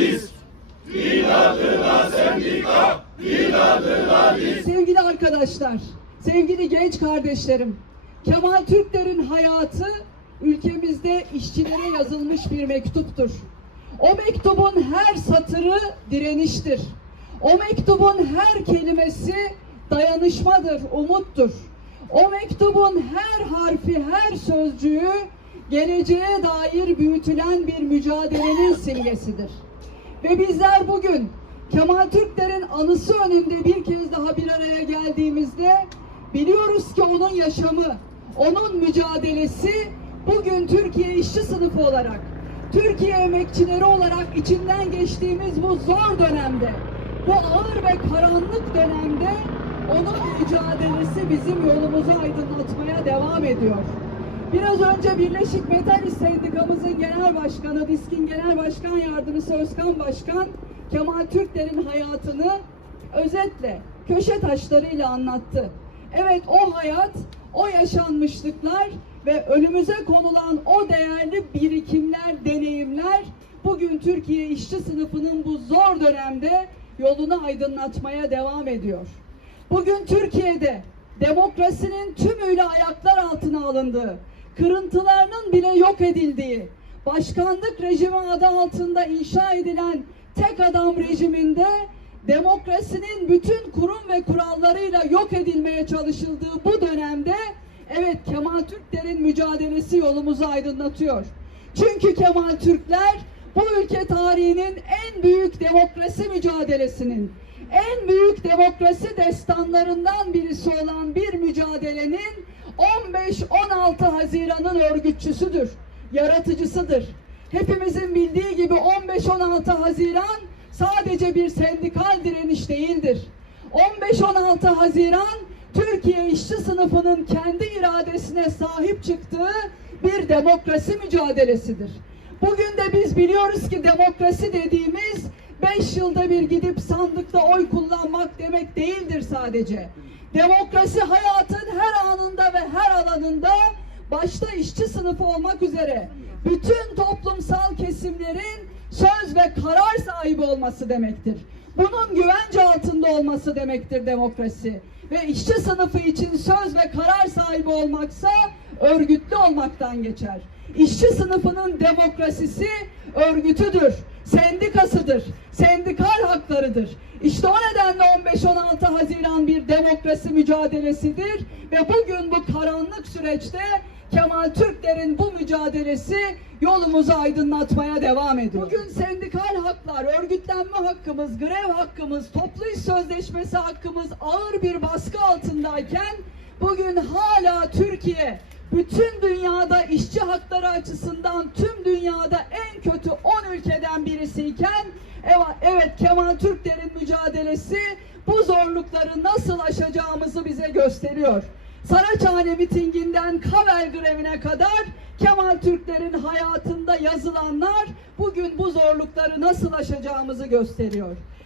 biz. İnadına sendika, inadına biz. Sevgili arkadaşlar, sevgili genç kardeşlerim, Kemal Türkler'in hayatı ülkemizde işçilere yazılmış bir mektuptur. O mektubun her satırı direniştir. O mektubun her kelimesi dayanışmadır, umuttur. O mektubun her harfi, her sözcüğü geleceğe dair büyütülen bir mücadelenin simgesidir. Ve bizler bugün Kemal Türkler'in anısı önünde bir kez daha bir araya geldiğimizde biliyoruz ki onun yaşamı, onun mücadelesi bugün Türkiye işçi sınıfı olarak, Türkiye emekçileri olarak içinden geçtiğimiz bu zor dönemde, bu ağır ve karanlık dönemde onun mücadelesi bizim yolumuzu aydınlatmaya devam ediyor. Biraz önce Birleşik Metal İş Sendikamızın Genel Başkanı, DİSK'in Genel Başkan Yardımcısı Özkan Başkan, Kemal Türkler'in hayatını özetle, köşe taşlarıyla anlattı. Evet o hayat, o yaşanmışlıklar ve önümüze konulan o değerli birikimler, deneyimler bugün Türkiye işçi sınıfının bu zor dönemde yolunu aydınlatmaya devam ediyor. Bugün Türkiye'de demokrasinin tümüyle ayaklar altına alındığı, kırıntılarının bile yok edildiği, başkanlık rejimi adı altında inşa edilen tek adam rejiminde demokrasinin bütün kurum ve kurallarıyla yok edilmeye çalışıldığı bu dönemde evet Kemal Türkler'in mücadelesi yolumuzu aydınlatıyor. Çünkü Kemal Türkler bu ülke tarihinin en büyük demokrasi mücadelesinin, en büyük demokrasi destanlarından birisi olan bir mücadelenin 15-16 Haziran'ın örgütçüsüdür, yaratıcısıdır. Hepimizin bildiği gibi 15-16 Haziran sadece bir sendikal direniş değildir. 15-16 Haziran Türkiye işçi sınıfının kendi iradesine sahip çıktığı bir demokrasi mücadelesidir. Bugün de biz biliyoruz ki demokrasi dediğimiz 5 yılda bir gidip sandıkta oy kullanmak demek değildir sadece. Demokrasi hayatın her anında ve her alanında başta işçi sınıfı olmak üzere bütün toplumsal kesimlerin söz ve karar sahibi olması demektir. Bunun güvence altında olması demektir demokrasi. Ve işçi sınıfı için söz ve karar sahibi olmaksa örgütlü olmaktan geçer. İşçi sınıfının demokrasisi örgütüdür, sendikasıdır, haklarıdır. İşte o nedenle 15-16 Haziran bir demokrasi mücadelesidir ve bugün bu karanlık süreçte Kemal Türkler'in bu mücadelesi yolumuzu aydınlatmaya devam ediyor. Bugün sendikal haklar, örgütlenme hakkımız, grev hakkımız, toplu iş sözleşmesi hakkımız ağır bir baskı altındayken bugün hala Türkiye bütün dünyada işçi hakları açısından tüm dünyada en kötü 10 ülkeden birisiyken evet Kemal Türkler'in mücadelesi bu zorlukları nasıl aşacağımızı bize gösteriyor. Saraçhane mitinginden Kavel grevine kadar Kemal Türkler'in hayatında yazılanlar bugün bu zorlukları nasıl aşacağımızı gösteriyor.